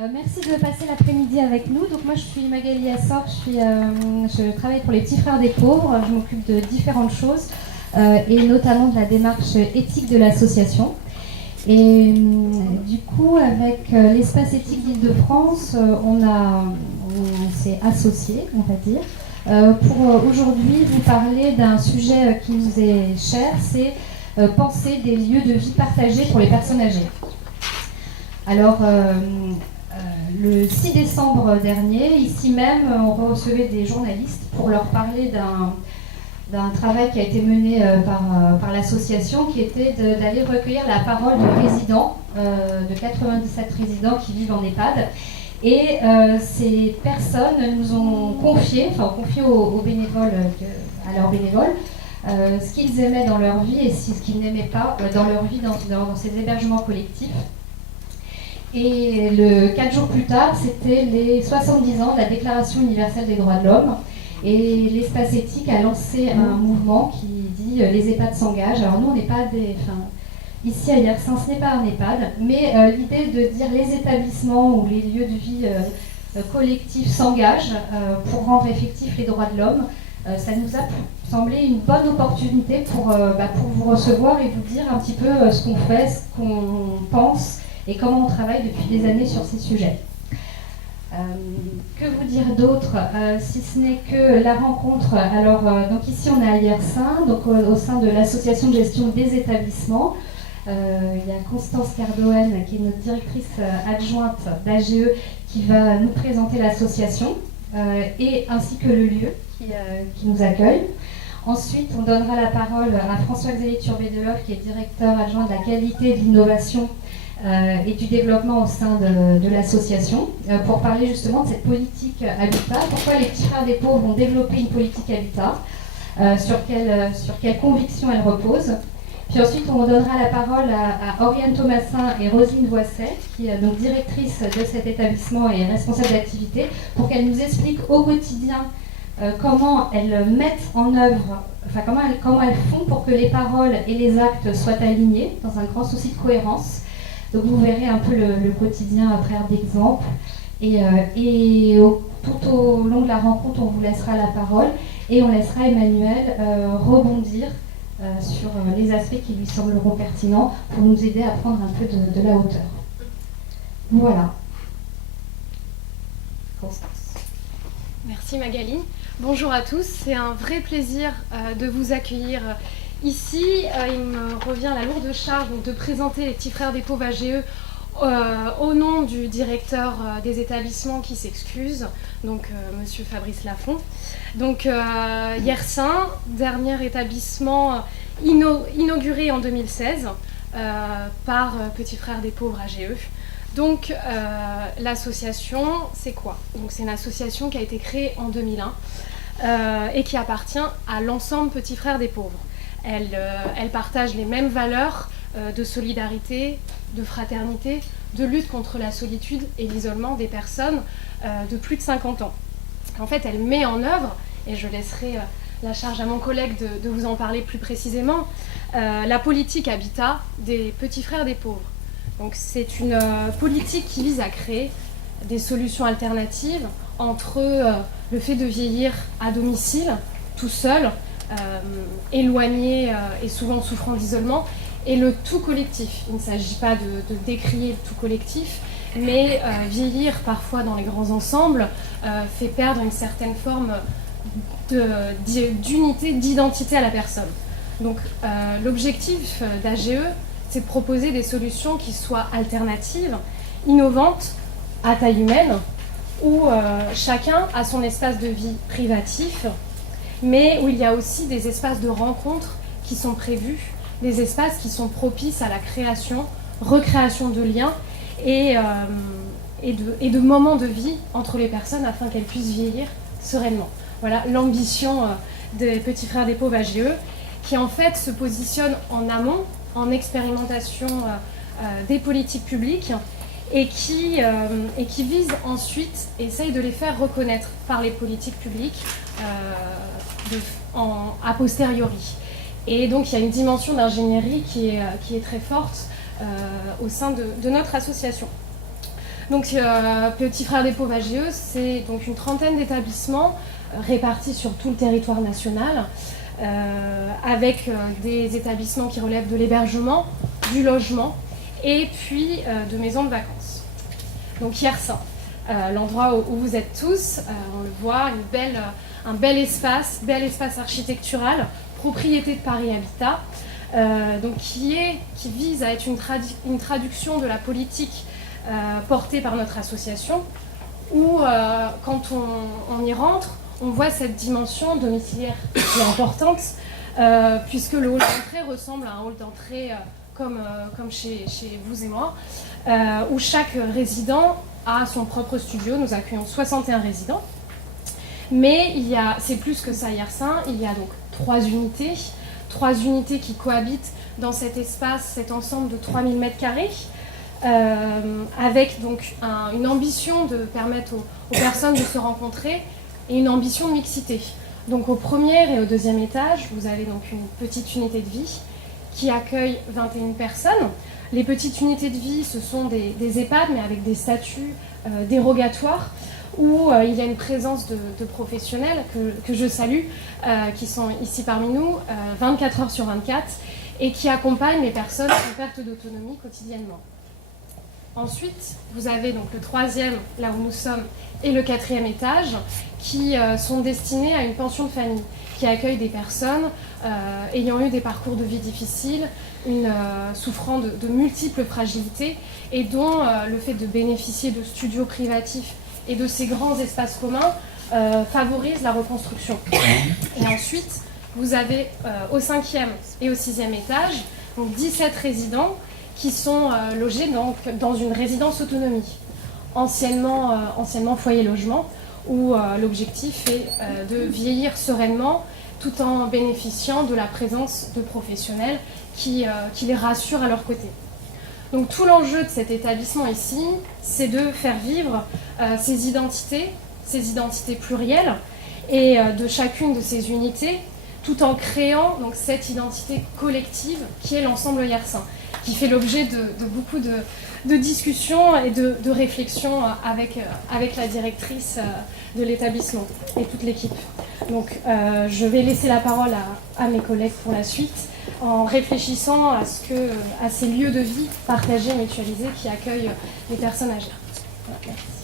Merci de passer l'après-midi avec nous. Donc moi je suis Magali Assor, je travaille pour les Petits Frères des Pauvres, je m'occupe de différentes choses et notamment de la démarche éthique de l'association. Et du coup avec l'espace éthique d'Île-de-France, on s'est associés, on va dire, pour aujourd'hui vous parler d'un sujet qui nous est cher, c'est penser des lieux de vie partagés pour les personnes âgées. Alors, le 6 décembre dernier, ici même, on recevait des journalistes pour leur parler d'un travail qui a été mené par l'association, qui était d'aller recueillir la parole de résidents, de 97 résidents qui vivent en EHPAD. Et ces personnes nous ont confié aux bénévoles, à leurs bénévoles, ce qu'ils aimaient dans leur vie et ce qu'ils n'aimaient pas dans leur vie dans ces hébergements collectifs. Et 4 jours plus tard, c'était les 70 ans de la Déclaration universelle des droits de l'homme. Et l'espace éthique a lancé un mouvement qui dit les EHPAD s'engagent. Alors nous, on n'est pas ici à Yersin, ce n'est pas un EHPAD, mais l'idée de dire les établissements ou les lieux de vie collectifs s'engagent pour rendre effectifs les droits de l'homme, ça nous a semblé une bonne opportunité pour vous recevoir et vous dire un petit peu ce qu'on fait, ce qu'on pense, et comment on travaille depuis des années sur ces sujets. Que vous dire d'autre, si ce n'est que la rencontre. Alors, donc ici on est à Yersin, donc au sein de l'association de gestion des établissements. Il y a Constance Cardoen, qui est notre directrice adjointe d'AGE, qui va nous présenter l'association, et ainsi que le lieu qui nous accueille. Ensuite, on donnera la parole à François-Xavier Turbet-Delhomme, qui est directeur adjoint de la qualité, de l'innovation et du développement au sein de l'association, pour parler justement de cette politique habitat, pourquoi les Petits Frères des Pauvres ont développé une politique habitat, sur quelles convictions elle repose. Puis ensuite, on donnera la parole à Oriane Thomasin et Roselyne Voisset, qui est donc directrice de cet établissement et responsable d'activité, pour qu'elles nous expliquent au quotidien comment elles mettent en œuvre, comment elles font pour que les paroles et les actes soient alignés dans un grand souci de cohérence. Donc vous verrez un peu le quotidien à travers d'exemples. Tout au long de la rencontre, on vous laissera la parole et on laissera Emmanuel rebondir sur les aspects qui lui sembleront pertinents pour nous aider à prendre un peu de la hauteur. Voilà. Constance. Merci Magali. Bonjour à tous, c'est un vrai plaisir de vous accueillir ici. Il me revient la lourde charge donc, de présenter les Petits Frères des Pauvres AGE au nom du directeur des établissements qui s'excuse, donc monsieur Fabrice Lafont. Donc Yersin, dernier établissement inauguré en 2016 par Petits Frères des Pauvres AGE. Donc l'association, c'est quoi? Donc c'est une association qui a été créée en 2001 et qui appartient à l'ensemble Petits Frères des Pauvres. Elle partage les mêmes valeurs de solidarité, de fraternité, de lutte contre la solitude et l'isolement des personnes de plus de 50 ans. En fait, elle met en œuvre, et je laisserai la charge à mon collègue de vous en parler plus précisément, la politique habitat des Petits Frères des Pauvres. Donc c'est une politique qui vise à créer des solutions alternatives entre le fait de vieillir à domicile, tout seul, éloigné et souvent souffrant d'isolement, et le tout collectif. Il ne s'agit pas de décrier le tout collectif, mais vieillir parfois dans les grands ensembles fait perdre une certaine forme d'unité, d'identité à la personne. Donc l'objectif d'AGE, c'est de proposer des solutions qui soient alternatives, innovantes, à taille humaine, où chacun a son espace de vie privatif, mais où il y a aussi des espaces de rencontre qui sont prévus, des espaces qui sont propices à la création, recréation de liens et de moments de vie entre les personnes afin qu'elles puissent vieillir sereinement. Voilà l'ambition des Petits Frères des Pauvres AGE, qui en fait se positionne en amont, en expérimentation des politiques publiques et qui vise ensuite, essaye de les faire reconnaître par les politiques publiques a posteriori. Et donc il y a une dimension d'ingénierie qui est très forte au sein de notre association. Donc Petits Frères des Pauvres AGE, c'est donc une trentaine d'établissements répartis sur tout le territoire national, avec des établissements qui relèvent de l'hébergement, du logement et puis de maisons de vacances. Donc Yersin, l'endroit où vous êtes tous, on le voit, un bel espace architectural, propriété de Paris Habitat, donc qui vise à être une traduction de la politique portée par notre association, où quand on y rentre, on voit cette dimension domiciliaire qui est importante, puisque le hall d'entrée ressemble à un hall d'entrée comme chez vous et moi, où chaque résident a son propre studio. Nous accueillons 61 résidents. Mais c'est plus que ça, Yersin. Il y a donc trois unités qui cohabitent dans cet espace, cet ensemble de 3000 m², avec donc une ambition de permettre aux personnes de se rencontrer et une ambition de mixité. Donc au premier et au deuxième étage, vous avez donc une petite unité de vie qui accueille 21 personnes. Les petites unités de vie, ce sont des EHPAD, mais avec des statuts dérogatoires, où il y a une présence de professionnels que je salue, qui sont ici parmi nous 24 heures sur 24, et qui accompagnent les personnes en perte d'autonomie quotidiennement. Ensuite, vous avez donc le troisième, là où nous sommes, et le quatrième étage, qui sont destinés à une pension de famille, qui accueille des personnes ayant eu des parcours de vie difficiles, souffrant de multiples fragilités, et dont le fait de bénéficier de studios privatifs et de ces grands espaces communs favorise la reconstruction. Et ensuite, vous avez au cinquième et au sixième étage donc 17 résidents qui sont logés dans une résidence autonomie, anciennement foyer logement, où l'objectif est de vieillir sereinement tout en bénéficiant de la présence de professionnels qui les rassurent à leur côté. Donc tout l'enjeu de cet établissement ici, c'est de faire vivre ces identités plurielles, et de chacune de ces unités, tout en créant donc cette identité collective qui est l'ensemble Yersin, qui fait l'objet de beaucoup de discussions et de réflexions avec la directrice de l'établissement et toute l'équipe. Donc je vais laisser la parole à mes collègues pour la suite, en réfléchissant à ces lieux de vie partagés, mutualisés, qui accueillent les personnes âgées. Voilà, merci.